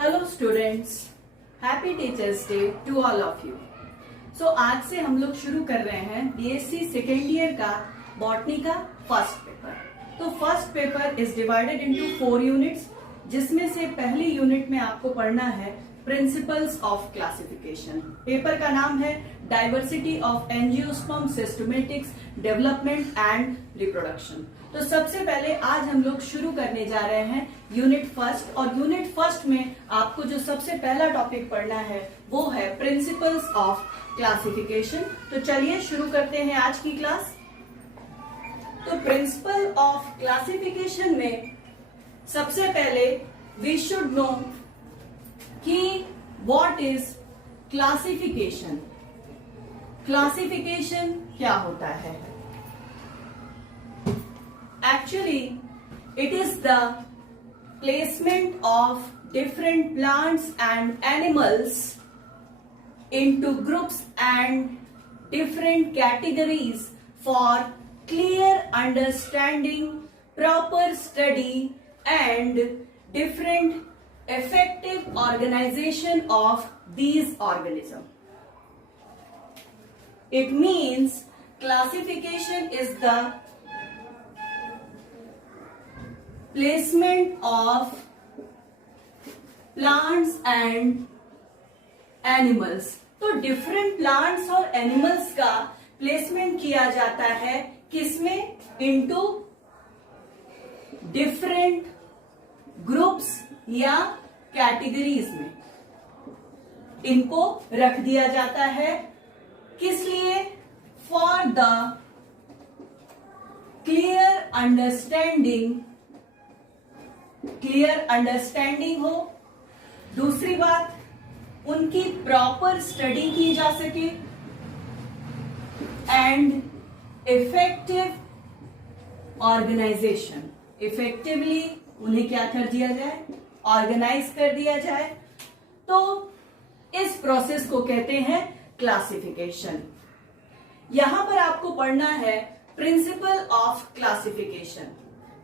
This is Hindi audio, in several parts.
Hello students, happy teachers day to all of you. So आज से हम लोग शुरू कर रहे हैं बीएससी सेकेंड ईयर का बॉटनी का फर्स्ट पेपर। तो first paper is divided into 4 units, जिसमें से पहली यूनिट में आपको पढ़ना है प्रिंसिपल्स ऑफ क्लासिफिकेशन। पेपर का नाम है diversity of angiosperm systematics development and reproduction. तो सबसे पहले आज हम लोग शुरू करने जा रहे हैं यूनिट फर्स्ट, और यूनिट फर्स्ट में आपको जो सबसे पहला टॉपिक पढ़ना है वो है प्रिंसिपल्स ऑफ क्लासिफिकेशन। तो चलिए शुरू करते हैं आज की क्लास। तो प्रिंसिपल ऑफ क्लासिफिकेशन में सबसे पहले वी शुड नो कि व्हाट इज क्लासिफिकेशन। क्लासिफिकेशन क्या होता है? Actually, it is the placement of different plants and animals into groups and different categories for clear understanding, proper study, and different effective organization of these organisms. It means classification is the placement of plants and animals। तो डिफरेंट प्लांट्स और एनिमल्स का प्लेसमेंट किया जाता है किसमें? इनटू डिफरेंट ग्रुप्स या कैटेगरीज में इनको रख दिया जाता है। किस लिए? फॉर द क्लियर अंडरस्टैंडिंग हो। दूसरी बात, उनकी प्रॉपर स्टडी की जा सके एंड इफेक्टिव ऑर्गेनाइजेशन। इफेक्टिवली उन्हें क्या कर दिया जाए? ऑर्गेनाइज कर दिया जाए। तो इस प्रोसेस को कहते हैं क्लासिफिकेशन। यहां पर आपको पढ़ना है प्रिंसिपल ऑफ क्लासिफिकेशन।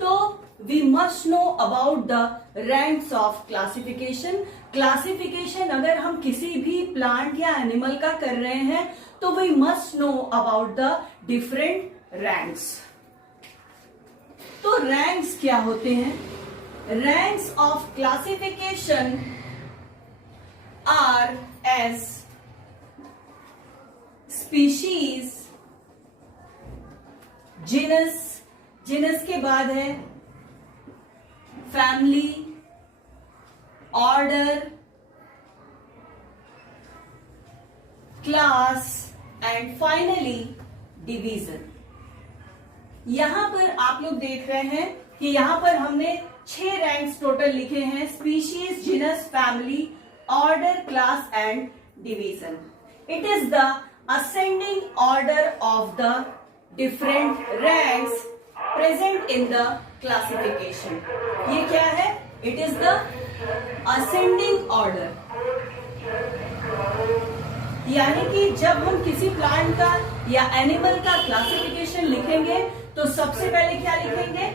तो we must know about the ranks of classification. Classification अगर हम किसी भी प्लांट या एनिमल का कर रहे हैं तो we must know about the different ranks. तो रैंक्स क्या होते हैं? Ranks of classification are as species, genus के बाद है family, order, class and finally division. यहां पर आप लोग देख रहे हैं कि यहां पर हमने 6 रैंक्स टोटल लिखे हैं: species, genus, family, order, class and division. It is the ascending order of the different ranks present in the classification। ये क्या है? It is the ascending order। यानी कि जब हम किसी प्लांट का या एनिमल का क्लासिफिकेशन लिखेंगे तो सबसे पहले क्या लिखेंगे?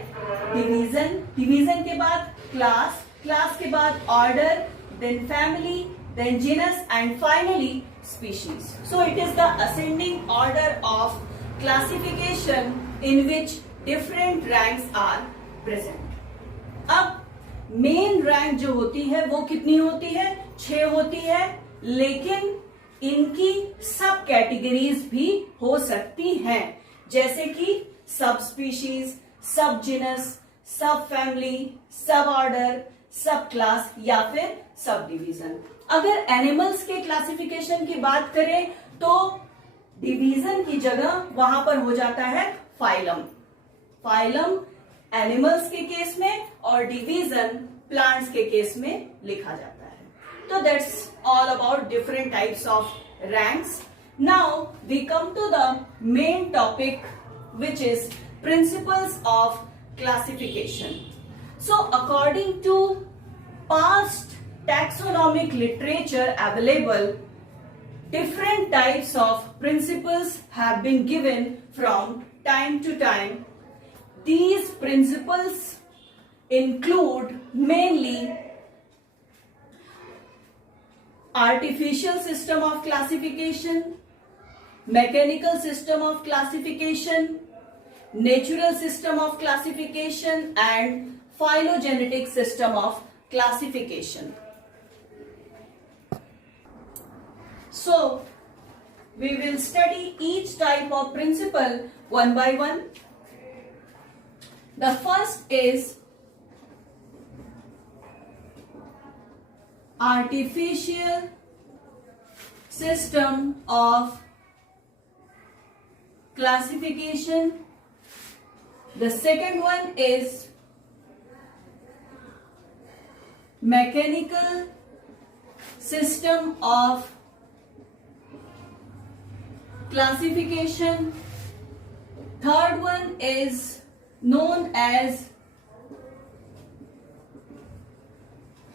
डिवीजन, डिवीजन के बाद क्लास, क्लास के बाद order, then family, then genus and finally species। So it is the ascending order of classification in which different ranks are present। अब मेन रैंक जो होती है वो कितनी होती है? 6 होती है, लेकिन इनकी सब कैटेगरीज भी हो सकती हैं, जैसे कि सब स्पीशीज, सब जिनस, सब फैमिली, सब ऑर्डर, सब क्लास या फिर सब डिवीजन। अगर एनिमल्स के क्लासिफिकेशन की बात करें तो डिवीजन की जगह वहां पर हो जाता है फाइलम। फाइलम एनिमल्स के केस में और डिवीजन प्लांट्स के केस में लिखा जाता है। तो that's all about different types of ranks. Now we come to the main topic which is principles of classification. So according to past taxonomic literature available, different types of principles have been given from time to time. These principles include mainly artificial system of classification, mechanical system of classification, natural system of classification, and phylogenetic system of classification. So, we will study each type of principle one by one. The first is artificial system of classification. The second one is mechanical system of classification. Third one is known as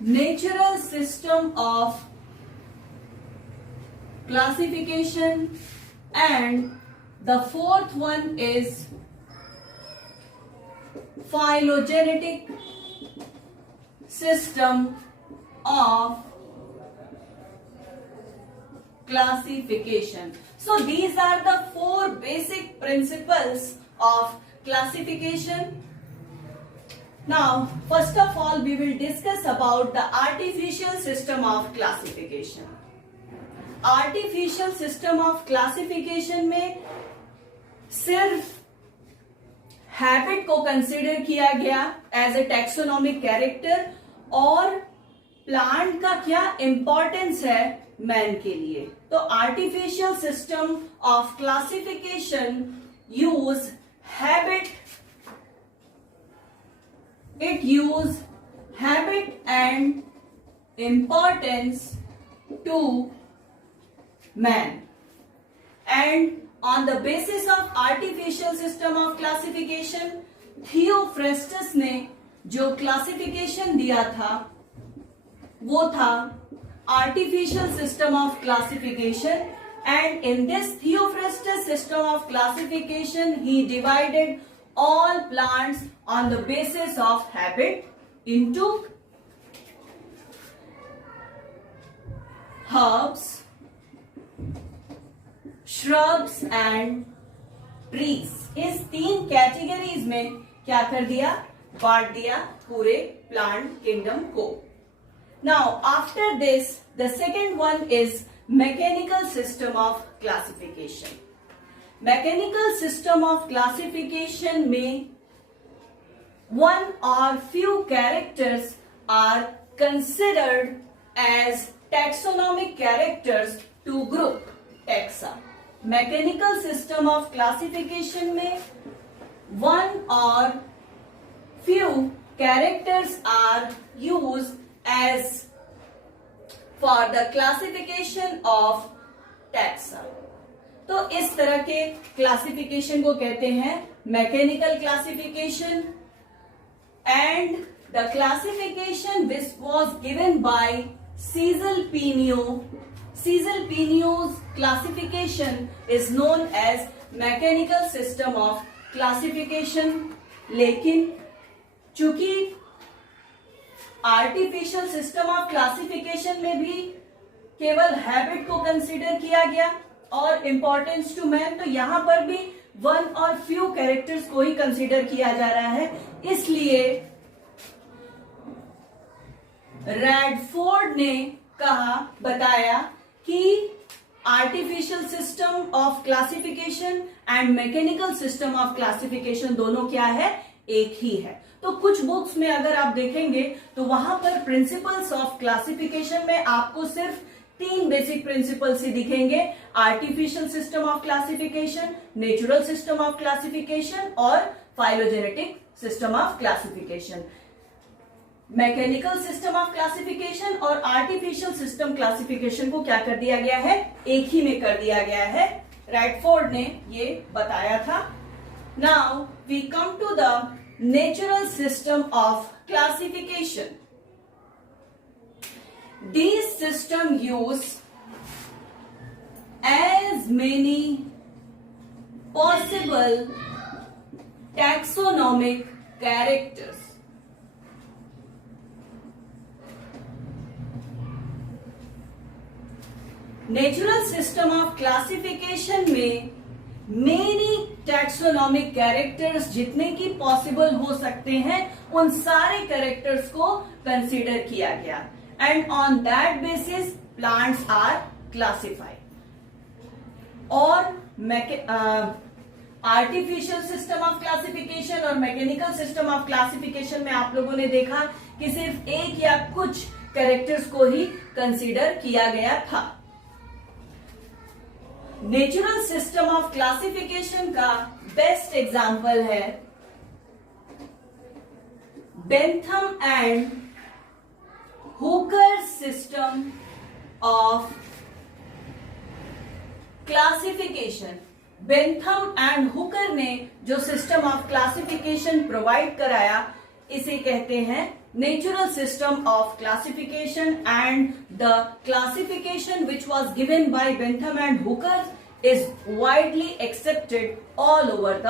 natural system of classification, and the fourth one is phylogenetic system of classification. So these are the four basic principles of classification. Now, first of all, we will discuss about the artificial system of classification. Artificial system of classification में सिर्फ हैबिट को कंसिडर किया गया एज ए टैक्सोनॉमिक कैरेक्टर, और प्लांट का क्या इंपॉर्टेंस है मैन के लिए. तो artificial system of classification use habit, it use habit and importance to man, and on the basis of artificial system of classification, Theophrastus ने जो क्लासिफिकेशन दिया था वो था artificial system of classification, and in this Theophrastus system of classification he divided all plants on the basis of habit into herbs, shrubs and trees. इस तीन कैटेगरीज में क्या कर दिया, बांट दिया पूरे प्लांट किंगडम को. Now after this the second one is mechanical system of classification. Mechanical system of classification में one or few characters are considered as taxonomic characters to group taxa. Mechanical system of classification में one or few characters are used as for the classification of taxa. तो इस तरह के क्लासिफिकेशन को कहते हैं mechanical classification, and the classification which was given by Cesalpino. Cesalpino's classification is known as mechanical system of classification. लेकिन चूंकि आर्टिफिशियल सिस्टम ऑफ क्लासिफिकेशन में भी केवल हैबिट को कंसीडर किया गया और इंपॉर्टेंस टू मैन, तो यहां पर भी वन और फ्यू कैरेक्टर्स को ही कंसीडर किया जा रहा है. इसलिए रैडफोर्ड ने कहा, बताया कि artificial system of classification and mechanical system of classification दोनों क्या है, एक ही है. तो कुछ बुक्स में अगर आप देखेंगे तो वहां पर प्रिंसिपल्स ऑफ क्लासिफिकेशन में आपको सिर्फ तीन बेसिक प्रिंसिपल्स ही दिखेंगे, artificial system of classification, natural system of classification और phylogenetic system of classification. Mechanical system of classification और आर्टिफिशियल सिस्टम क्लासिफिकेशन को क्या कर दिया गया है, एक ही में कर दिया गया है. रैडफोर्ड ने ये बताया था. Now we come to the natural system of classification. These systems use as many possible taxonomic characters. Natural system of classification में मेनी टैक्सोनॉमिक कैरेक्टर्स जितने की पॉसिबल हो सकते हैं उन सारे कैरेक्टर्स को कंसीडर किया गया and on that basis plants are classified. और आर्टिफिशियल सिस्टम ऑफ क्लासिफिकेशन और मैकेनिकल सिस्टम ऑफ क्लासिफिकेशन में आप लोगों ने देखा कि सिर्फ एक या कुछ कैरेक्टर्स को ही कंसीडर किया गया था। नेचुरल सिस्टम ऑफ क्लासिफिकेशन का बेस्ट एग्जाम्पल है Bentham and Hooker system of classification. Bentham and Hooker ने जो सिस्टम ऑफ क्लासिफिकेशन प्रोवाइड कराया इसे कहते हैं natural system of classification and the classification which was given by Bentham and Hooker is widely accepted all over the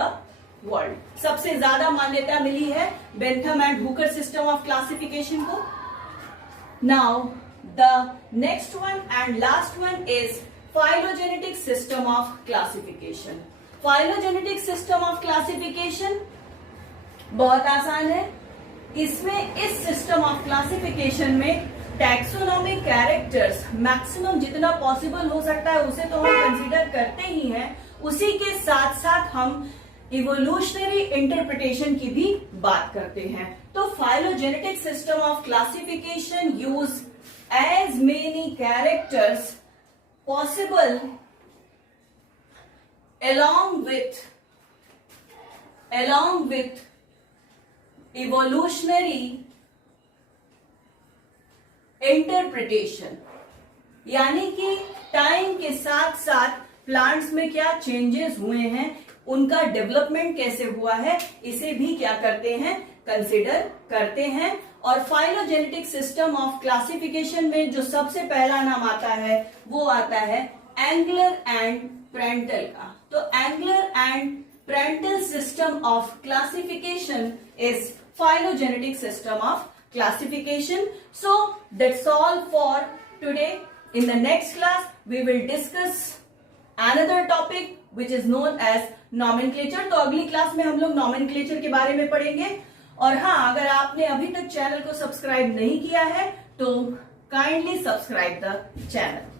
world. सबसे ज्यादा मान्यता मिली है Bentham and Hooker system of classification को। Now the next one and last one is phylogenetic system of classification। phylogenetic system of classification बहुत आसान है। इसमें इस सिस्टम ऑफ क्लासिफिकेशन में टैक्सोनॉमिक कैरेक्टर्स मैक्सिमम जितना पॉसिबल हो सकता है उसे तो हम कंसीडर करते ही हैं, उसी के साथ साथ हम इवोल्यूशनरी इंटरप्रिटेशन की भी बात करते हैं। तो phylogenetic system of classification use as many characters possible along with evolutionary interpretation, यानी कि टाइम के साथ साथ प्लांट्स में क्या चेंजेस हुए हैं, उनका डेवलपमेंट कैसे हुआ है, इसे भी क्या करते हैं, कंसिडर करते हैं। और फाइलोजेनेटिक सिस्टम ऑफ क्लासिफिकेशन में जो सबसे पहला नाम आता है वो आता है एंगलर एंड प्रेंटल का। तो Engler and Prantl system of classification is phylogenetic system of classification. So that's all for today. In the next class we will discuss another topic which is known as nomenclature. तो अगली क्लास में हम लोग नॉमेनक्लेचर के बारे में पढ़ेंगे। और हाँ, अगर आपने अभी तक चैनल को सब्सक्राइब नहीं किया है तो काइंडली सब्सक्राइब द चैनल।